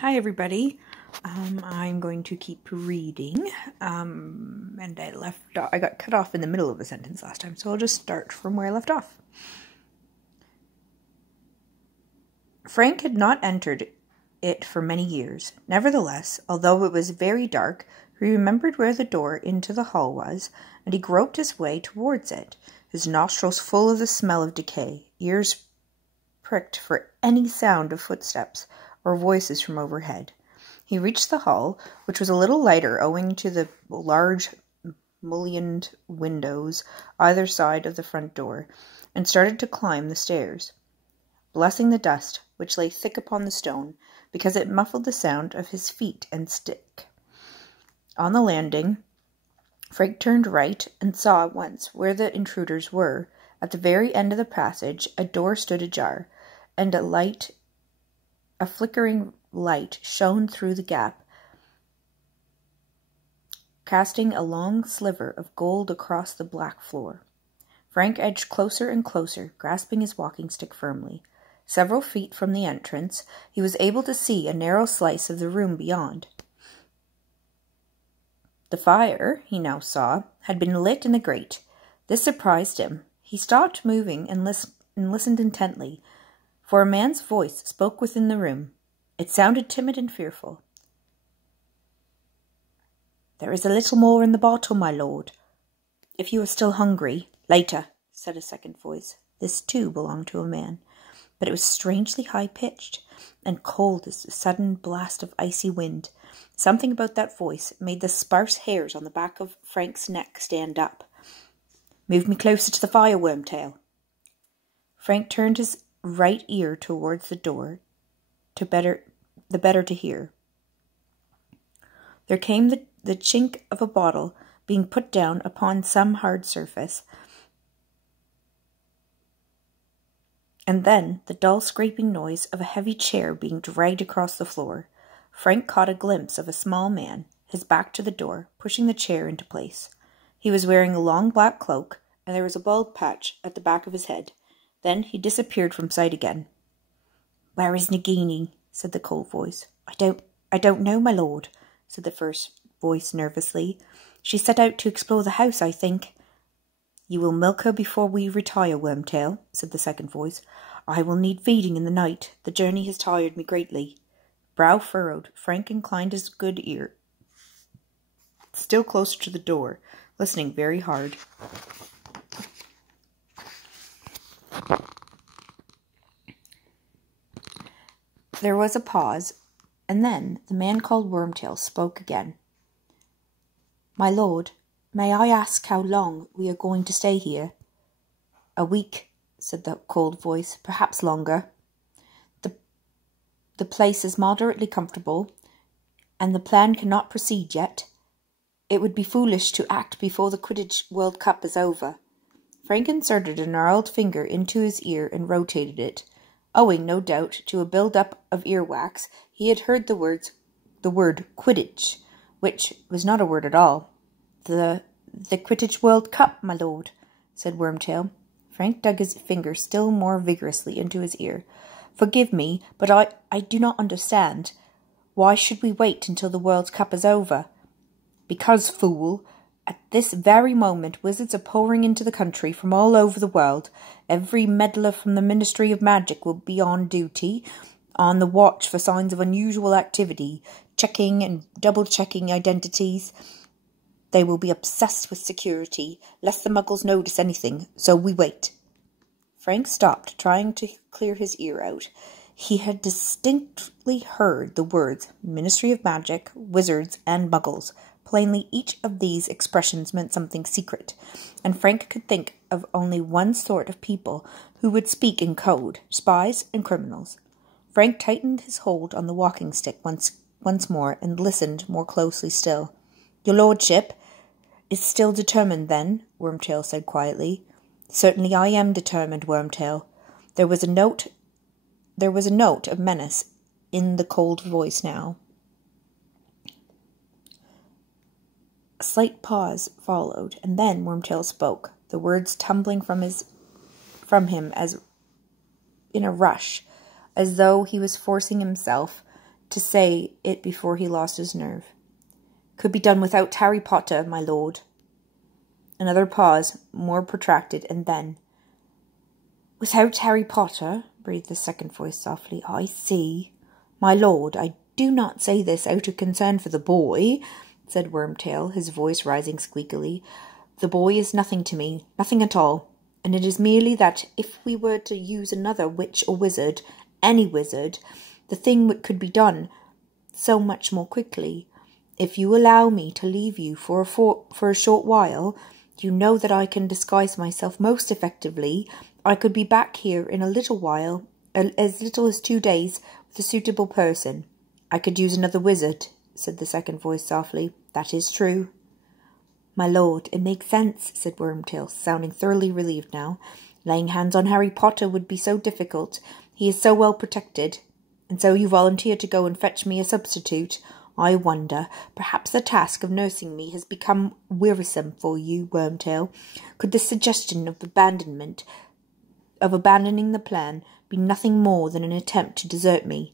Hi everybody. I'm going to keep reading, and I got cut off in the middle of a sentence last time, so I'll just start from where I left off. Frank had not entered it for many years. Nevertheless, although it was very dark, he remembered where the door into the hall was, and he groped his way towards it, his nostrils full of the smell of decay, ears pricked for any sound of footsteps or voices from overhead. He reached the hall, which was a little lighter owing to the large mullioned windows either side of the front door, and started to climb the stairs, blessing the dust which lay thick upon the stone, because it muffled the sound of his feet and stick. On the landing, Frank turned right and saw at once where the intruders were. At the very end of the passage, a door stood ajar, and a flickering light shone through the gap, casting a long sliver of gold across the black floor. Frank edged closer and closer, grasping his walking stick firmly. Several feet from the entrance, he was able to see a narrow slice of the room beyond. The fire, he now saw, had been lit in the grate. This surprised him. He stopped moving and listened intently, for a man's voice spoke within the room. It sounded timid and fearful. "There is a little more in the bottle, my lord, if you are still hungry. Later," said a second voice. This, too, belonged to a man, but it was strangely high-pitched and cold as a sudden blast of icy wind. Something about that voice made the sparse hairs on the back of Frank's neck stand up. "Move me closer to the fire, Wormtail." Frank turned his right ear towards the door, the better to hear. There came the chink of a bottle being put down upon some hard surface, and then the dull scraping noise of a heavy chair being dragged across the floor. Frank caught a glimpse of a small man, his back to the door, pushing the chair into place. He was wearing a long black cloak, and there was a bald patch at the back of his head. Then he disappeared from sight again. "Where is Nagini?" said the cold voice. I don't know, my lord," said the first voice nervously. "She set out to explore the house, I think." "You will milk her before we retire, Wormtail," said the second voice. "I will need feeding in the night. The journey has tired me greatly." Brow furrowed, Frank inclined his good ear still closer to the door, listening very hard. There was a pause, and then the man called Wormtail spoke again. "My lord, may I ask how long we are going to stay here?" "A week," said the cold voice, "perhaps longer. The place is moderately comfortable, and the plan cannot proceed yet. It would be foolish to act before the Quidditch World Cup is over." Frank inserted a gnarled finger into his ear and rotated it. Owing, no doubt, to a build-up of earwax, he had heard the word Quidditch, which was not a word at all. The Quidditch World Cup, my lord," said Wormtail. Frank dug his finger still more vigorously into his ear. "Forgive me, but I do not understand. Why should we wait until the World Cup is over?" "Because, fool, at this very moment wizards are pouring into the country from all over the world. Every meddler from the Ministry of Magic will be on duty, on the watch for signs of unusual activity, checking and double-checking identities. They will be obsessed with security, lest the muggles notice anything, so we wait." Frank stopped, trying to clear his ear out. He had distinctly heard the words Ministry of Magic, wizards, and muggles. Plainly, each of these expressions meant something secret, and Frank could think of only one sort of people who would speak in code: spies and criminals. Frank tightened his hold on the walking stick once more and listened more closely still. "Your lordship is still determined, then?" Wormtail said quietly. "Certainly I am determined, Wormtail." There was a note of menace in the cold voice now. A slight pause followed, and then Wormtail spoke, the words tumbling from him as in a rush, as though he was forcing himself to say it before he lost his nerve. Could be done without Harry Potter, my lord. Another pause, more protracted, and then, without Harry Potter, breathed the second voice softly. I see. My lord, I do not say this out of concern for the boy, said Wormtail, his voice rising squeakily. The boy is nothing to me, nothing at all, and it is merely that if we were to use another witch or wizard, any wizard, the thing could be done so much more quickly. If you allow me to leave you for a short while, you know that I can disguise myself most effectively. I could be back here in a little while, as little as 2 days, with a suitable person. I could use another wizard, said the second voice softly. That is true. My lord, it makes sense, said Wormtail, sounding thoroughly relieved now. Laying hands on Harry Potter would be so difficult. He is so well protected. And so you volunteer to go and fetch me a substitute. I wonder, perhaps the task of nursing me has become wearisome for you, Wormtail. Could the suggestion of abandoning the plan be nothing more than an attempt to desert me?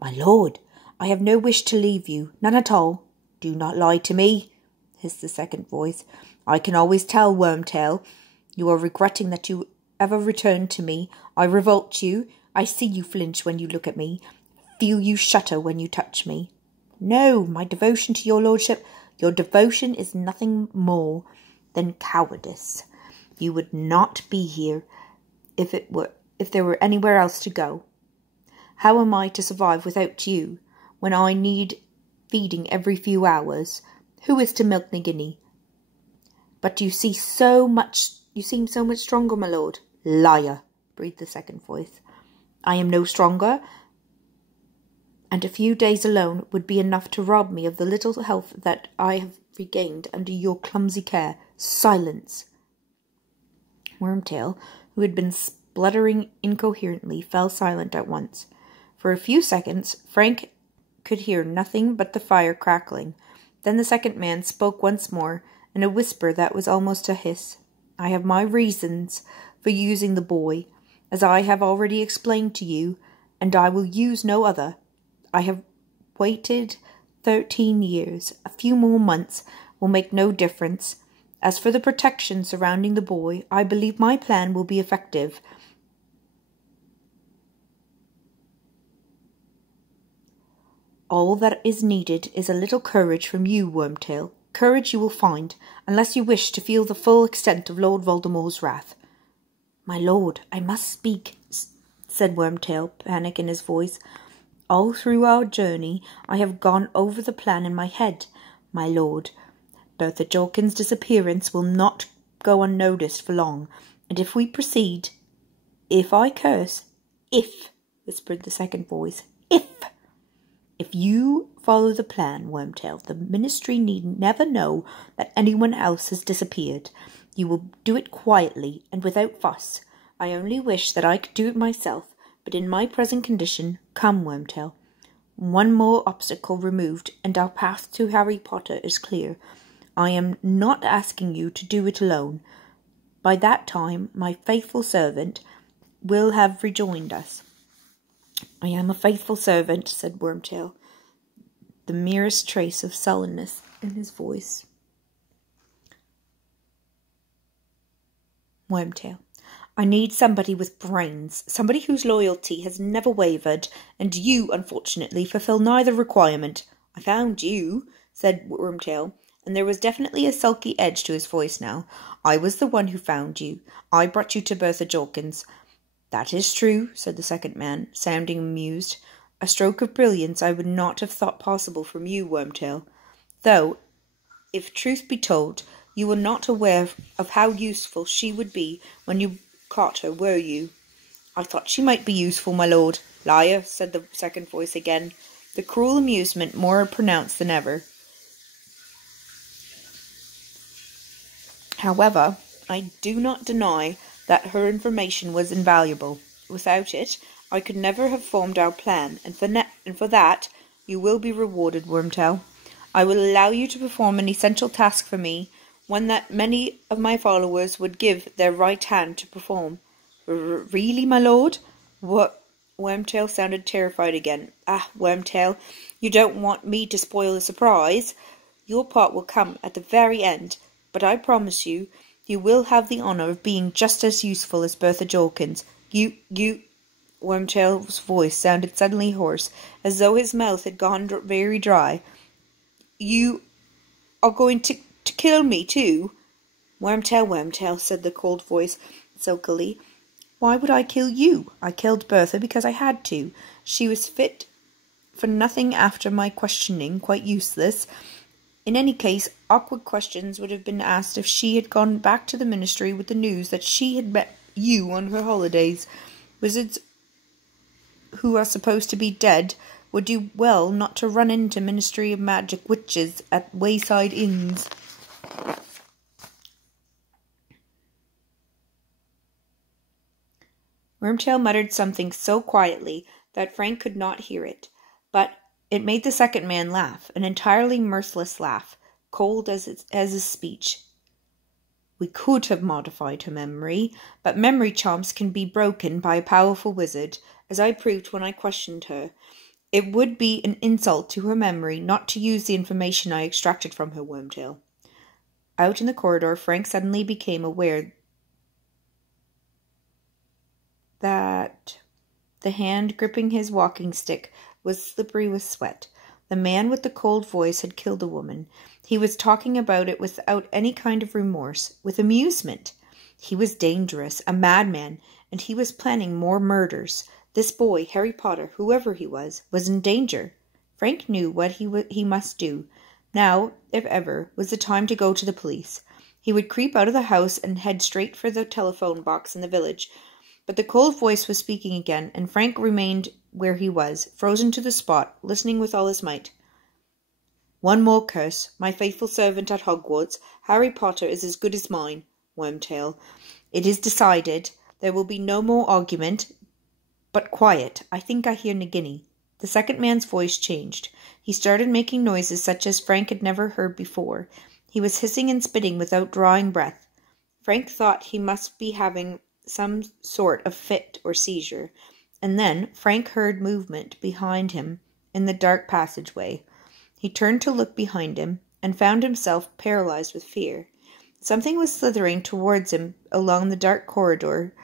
My lord, I have no wish to leave you, none at all. Do not lie to me, hissed the second voice. I can always tell, Wormtail. You are regretting that you ever returned to me. I revolt you. I see you flinch when you look at me. Feel you shudder when you touch me. No, my devotion to your lordship, your devotion is nothing more than cowardice. You would not be here if there were anywhere else to go. How am I to survive without you, when I need feeding every few hours? Who is to milk Nagini? But you seem so much stronger, my lord. Liar, breathed the second voice. I am no stronger, and a few days alone would be enough to rob me of the little health that I have regained under your clumsy care. Silence. Wormtail, who had been spluttering incoherently, fell silent at once. For a few seconds, Frank could hear nothing but the fire crackling. Then the second man spoke once more, in a whisper that was almost a hiss. I have my reasons for using the boy, as I have already explained to you, and I will use no other. I have waited 13 years. A few more months will make no difference. As for the protection surrounding the boy, I believe my plan will be effective. All that is needed is a little courage from you, Wormtail. Courage you will find, unless you wish to feel the full extent of Lord Voldemort's wrath. My lord, I must speak, said Wormtail, panic in his voice. All through our journey I have gone over the plan in my head, my lord. Bertha Jorkin's disappearance will not go unnoticed for long, and if we proceed, if I curse, if, whispered the second voice, if you follow the plan, Wormtail, the ministry need never know that anyone else has disappeared. You will do it quietly and without fuss. I only wish that I could do it myself. But in my present condition, come, Wormtail. One more obstacle removed, and our path to Harry Potter is clear. I am not asking you to do it alone. By that time, my faithful servant will have rejoined us. I am a faithful servant, said Wormtail, the merest trace of sullenness in his voice. Wormtail. I need somebody with brains, somebody whose loyalty has never wavered, and you, unfortunately, fulfill neither requirement. I found you, said Wormtail, and there was definitely a sulky edge to his voice now. I was the one who found you. I brought you to Bertha Jorkins. That is true, said the second man, sounding amused. A stroke of brilliance I would not have thought possible from you, Wormtail. Though, if truth be told, you were not aware of how useful she would be when you caught her, were you? I thought she might be useful, my lord. Liar, said the second voice again, the cruel amusement more pronounced than ever. However, I do not deny that her information was invaluable. Without it, I could never have formed our plan, and for that you will be rewarded, Wormtail. I will allow you to perform an essential task for me, one that many of my followers would give their right hand to perform. Really, my lord? Wormtail sounded terrified again. Ah, Wormtail, you don't want me to spoil the surprise. Your part will come at the very end, but I promise you, you will have the honour of being just as useful as Bertha Jorkins. Wormtail's voice sounded suddenly hoarse, as though his mouth had gone very dry. You are going to kill me too? Wormtail, said the cold voice sulkily. Why would I kill you? I killed Bertha because I had to. She was fit for nothing after my questioning, quite useless. In any case, awkward questions would have been asked if she had gone back to the ministry with the news that she had met you on her holidays. Wizards who are supposed to be dead would do well not to run into Ministry of Magic witches at wayside inns. Wormtail muttered something so quietly that Frank could not hear it, but it made the second man laugh, an entirely mirthless laugh, cold as his speech. We could have modified her memory, but memory charms can be broken by a powerful wizard, as I proved when I questioned her. It would be an insult to her memory not to use the information I extracted from her, Wormtail. Out in the corridor, Frank suddenly became aware that the hand gripping his walking stick was slippery with sweat. The man with the cold voice had killed a woman. He was talking about it without any kind of remorse, with amusement. He was dangerous, a madman, and he was planning more murders. This boy, Harry Potter, whoever he was in danger. Frank knew what he must do. Now, if ever, was the time to go to the police. He would creep out of the house and head straight for the telephone box in the village. But the cold voice was speaking again, and Frank remained where he was, frozen to the spot, listening with all his might. One more curse. My faithful servant at Hogwarts, Harry Potter, is as good as mine, Wormtail. It is decided. There will be no more argument. But quiet. I think I hear Nagini. The second man's voice changed. He started making noises such as Frank had never heard before. He was hissing and spitting without drawing breath. Frank thought he must be having some sort of fit or seizure, and then Frank heard movement behind him in the dark passageway. He turned to look behind him, and found himself paralyzed with fear. Something was slithering towards him along the dark corridor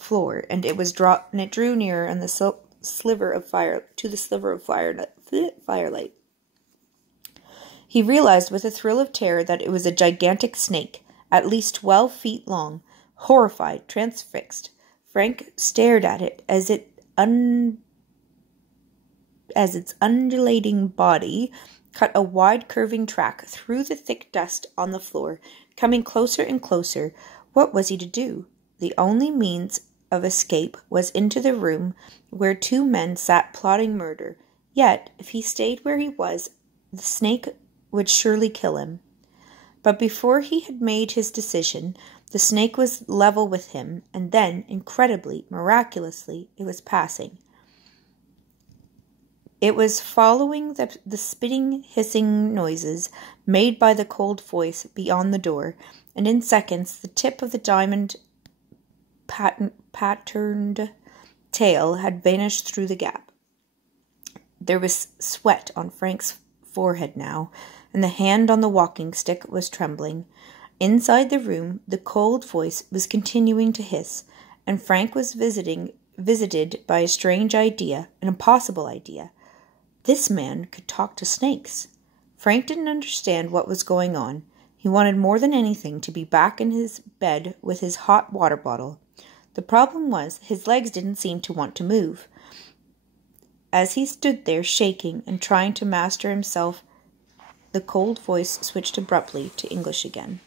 floor, and it drew nearer on the sliver of firelight. He realized with a thrill of terror that it was a gigantic snake, at least 12 feet long. Horrified, transfixed, Frank stared at it as its undulating body cut a wide curving track through the thick dust on the floor, coming closer and closer. What was he to do? The only means of escape was into the room where two men sat plotting murder. Yet, if he stayed where he was, the snake would surely kill him. But before he had made his decision, the snake was level with him, and then, incredibly, miraculously, it was passing. It was following the spitting, hissing noises made by the cold voice beyond the door, and in seconds the tip of the diamond patterned tail had vanished through the gap. There was sweat on Frank's forehead now, and the hand on the walking stick was trembling. Inside the room, the cold voice was continuing to hiss, and Frank was visited by a strange idea, an impossible idea. This man could talk to snakes. Frank didn't understand what was going on. He wanted more than anything to be back in his bed with his hot water bottle. The problem was, his legs didn't seem to want to move. As he stood there shaking and trying to master himself, the cold voice switched abruptly to English again.